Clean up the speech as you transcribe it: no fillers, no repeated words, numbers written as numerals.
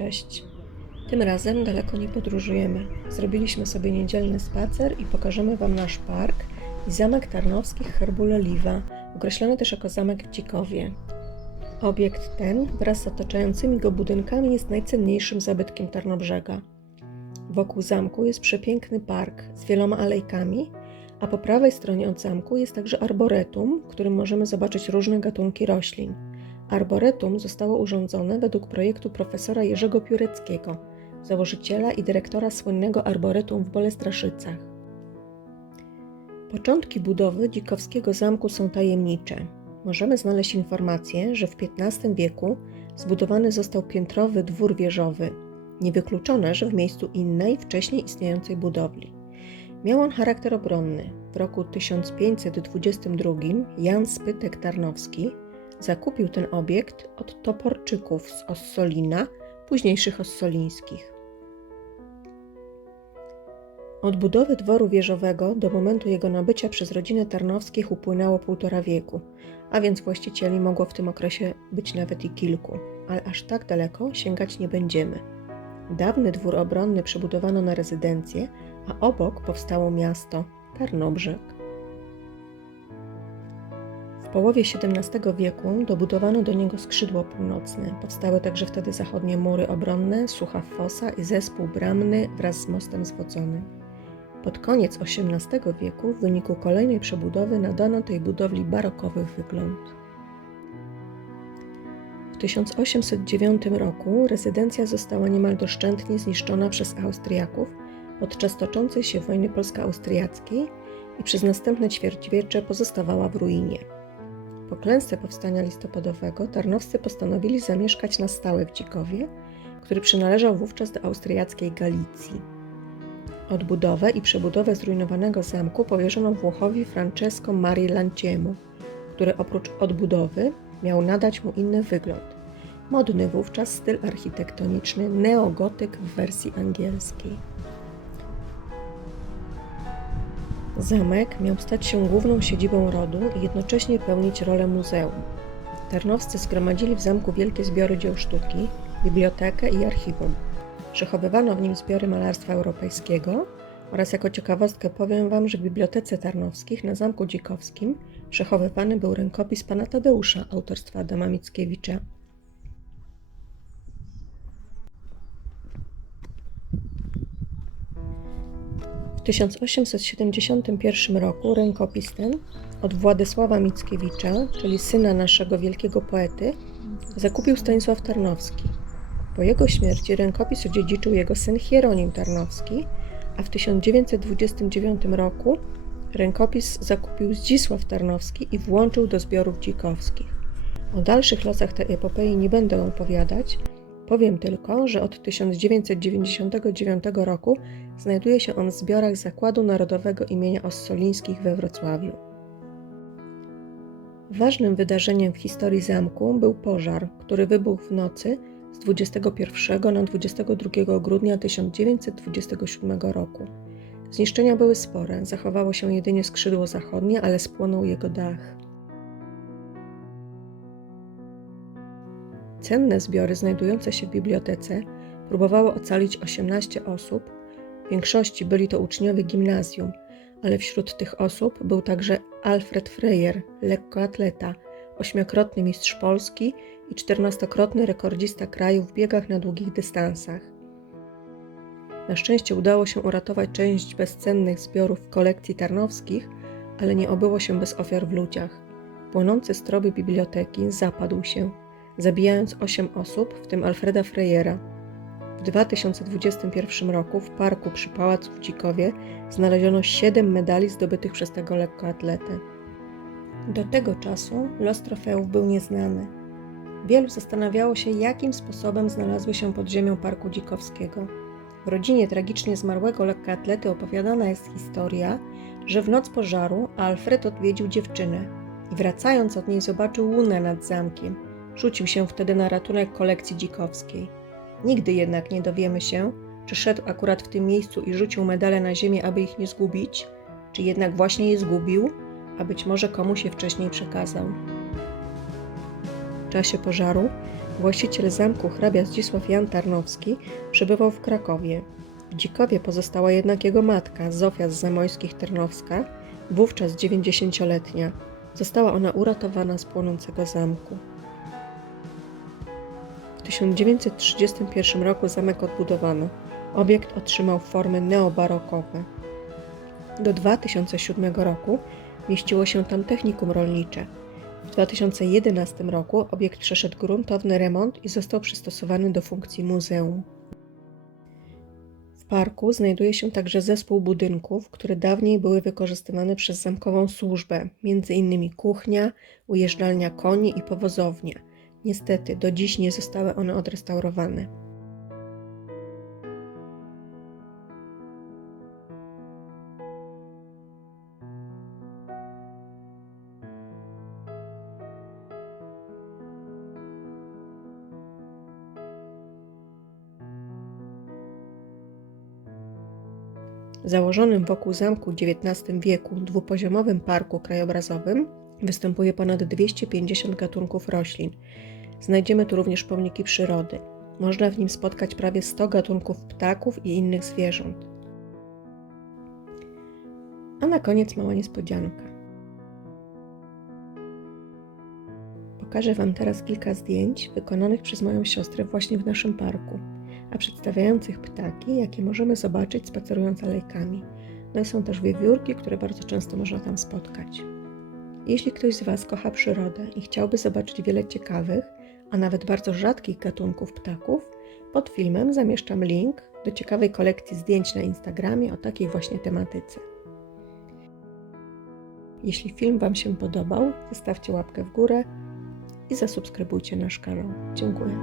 Cześć. Tym razem daleko nie podróżujemy. Zrobiliśmy sobie niedzielny spacer i pokażemy Wam nasz park i zamek tarnowski Herbule-Liwa, określony też jako zamek w Dzikowie. Obiekt ten wraz z otaczającymi go budynkami jest najcenniejszym zabytkiem Tarnobrzega. Wokół zamku jest przepiękny park z wieloma alejkami, a po prawej stronie od zamku jest także arboretum, w którym możemy zobaczyć różne gatunki roślin. Arboretum zostało urządzone według projektu profesora Jerzego Pióreckiego, założyciela i dyrektora słynnego arboretum w Bolestraszycach. Początki budowy dzikowskiego zamku są tajemnicze. Możemy znaleźć informację, że w XV wieku zbudowany został piętrowy dwór wieżowy. Niewykluczone, że w miejscu innej, wcześniej istniejącej budowli. Miał on charakter obronny. W roku 1522 Jan Spytek-Tarnowski zakupił ten obiekt od Toporczyków z Ossolina, późniejszych Ossolińskich. Od budowy dworu wieżowego do momentu jego nabycia przez rodzinę Tarnowskich upłynęło 1,5 wieku, a więc właścicieli mogło w tym okresie być nawet i kilku, ale aż tak daleko sięgać nie będziemy. Dawny dwór obronny przebudowano na rezydencję, a obok powstało miasto Tarnobrzeg. W połowie XVII wieku dobudowano do niego skrzydło północne. Powstały także wtedy zachodnie mury obronne, sucha fosa i zespół bramny wraz z mostem zwodzonym. Pod koniec XVIII wieku w wyniku kolejnej przebudowy nadano tej budowli barokowy wygląd. W 1809 roku rezydencja została niemal doszczętnie zniszczona przez Austriaków podczas toczącej się wojny polsko-austriackiej i przez następne ćwierćwiecze pozostawała w ruinie. Po klęsce powstania listopadowego tarnowscy postanowili zamieszkać na stałe w Dzikowie, który przynależał wówczas do austriackiej Galicji. Odbudowę i przebudowę zrujnowanego zamku powierzono Włochowi Francesco Marii Lanciemu, który oprócz odbudowy miał nadać mu inny wygląd. Modny wówczas styl architektoniczny neogotyk w wersji angielskiej. Zamek miał stać się główną siedzibą rodu i jednocześnie pełnić rolę muzeum. Tarnowscy zgromadzili w zamku wielkie zbiory dzieł sztuki, bibliotekę i archiwum. Przechowywano w nim zbiory malarstwa europejskiego oraz jako ciekawostkę powiem Wam, że w Bibliotece Tarnowskich na Zamku Dzikowskim przechowywany był rękopis pana Tadeusza autorstwa Adama Mickiewicza. W 1871 roku rękopis ten od Władysława Mickiewicza, czyli syna naszego wielkiego poety, zakupił Stanisław Tarnowski. Po jego śmierci rękopis odziedziczył jego syn Hieronim Tarnowski, a w 1929 roku rękopis zakupił Zdzisław Tarnowski i włączył do zbiorów dzikowskich. O dalszych losach tej epopei nie będę opowiadać, powiem tylko, że od 1999 roku znajduje się on w zbiorach Zakładu Narodowego imienia Ossolińskich we Wrocławiu. Ważnym wydarzeniem w historii zamku był pożar, który wybuchł w nocy z 21 na 22 grudnia 1927 roku. Zniszczenia były spore, zachowało się jedynie skrzydło zachodnie, ale spłonął jego dach. Cenne zbiory znajdujące się w bibliotece próbowało ocalić 18 osób, w większości byli to uczniowie gimnazjum, ale wśród tych osób był także Alfred Freyer, lekkoatleta, 8-krotny mistrz Polski i 14-krotny rekordzista kraju w biegach na długich dystansach. Na szczęście udało się uratować część bezcennych zbiorów w kolekcji Tarnowskich, ale nie obyło się bez ofiar w ludziach. Płonący stroby biblioteki zapadł się, zabijając 8 osób, w tym Alfreda Freyera. W 2021 roku w parku przy Pałacu w Dzikowie znaleziono 7 medali zdobytych przez tego lekkoatletę. Do tego czasu los trofeów był nieznany. Wielu zastanawiało się, jakim sposobem znalazły się pod ziemią Parku Dzikowskiego. W rodzinie tragicznie zmarłego lekkoatlety opowiadana jest historia, że w noc pożaru Alfred odwiedził dziewczynę i wracając od niej zobaczył łunę nad zamkiem. Rzucił się wtedy na ratunek kolekcji dzikowskiej. Nigdy jednak nie dowiemy się, czy szedł akurat w tym miejscu i rzucił medale na ziemię, aby ich nie zgubić, czy jednak właśnie je zgubił, a być może komuś je wcześniej przekazał. W czasie pożaru Właściciel zamku hrabia Zdzisław Jan Tarnowski przebywał w Krakowie. W Dzikowie pozostała jednak jego matka, Zofia z Zamojskich Tarnowska, wówczas 90-letnia. Została ona uratowana z płonącego zamku. W 1931 roku zamek odbudowano. Obiekt otrzymał formy neobarokowe. Do 2007 roku mieściło się tam technikum rolnicze. W 2011 roku obiekt przeszedł gruntowny remont i został przystosowany do funkcji muzeum. W parku znajduje się także zespół budynków, które dawniej były wykorzystywane przez zamkową służbę, m.in. kuchnia, ujeżdżalnia koni i powozownia. Niestety, do dziś nie zostały one odrestaurowane. W założonym wokół zamku w XIX wieku dwupoziomowym parku krajobrazowym występuje ponad 250 gatunków roślin. Znajdziemy tu również pomniki przyrody. Można w nim spotkać prawie 100 gatunków ptaków i innych zwierząt. A na koniec mała niespodzianka. Pokażę Wam teraz kilka zdjęć wykonanych przez moją siostrę właśnie w naszym parku, a przedstawiających ptaki, jakie możemy zobaczyć spacerując alejkami. No i są też wiewiórki, które bardzo często można tam spotkać. Jeśli ktoś z Was kocha przyrodę i chciałby zobaczyć wiele ciekawych, a nawet bardzo rzadkich gatunków ptaków, pod filmem zamieszczam link do ciekawej kolekcji zdjęć na Instagramie o takiej właśnie tematyce. Jeśli film Wam się podobał, zostawcie łapkę w górę i zasubskrybujcie nasz kanał. Dziękuję.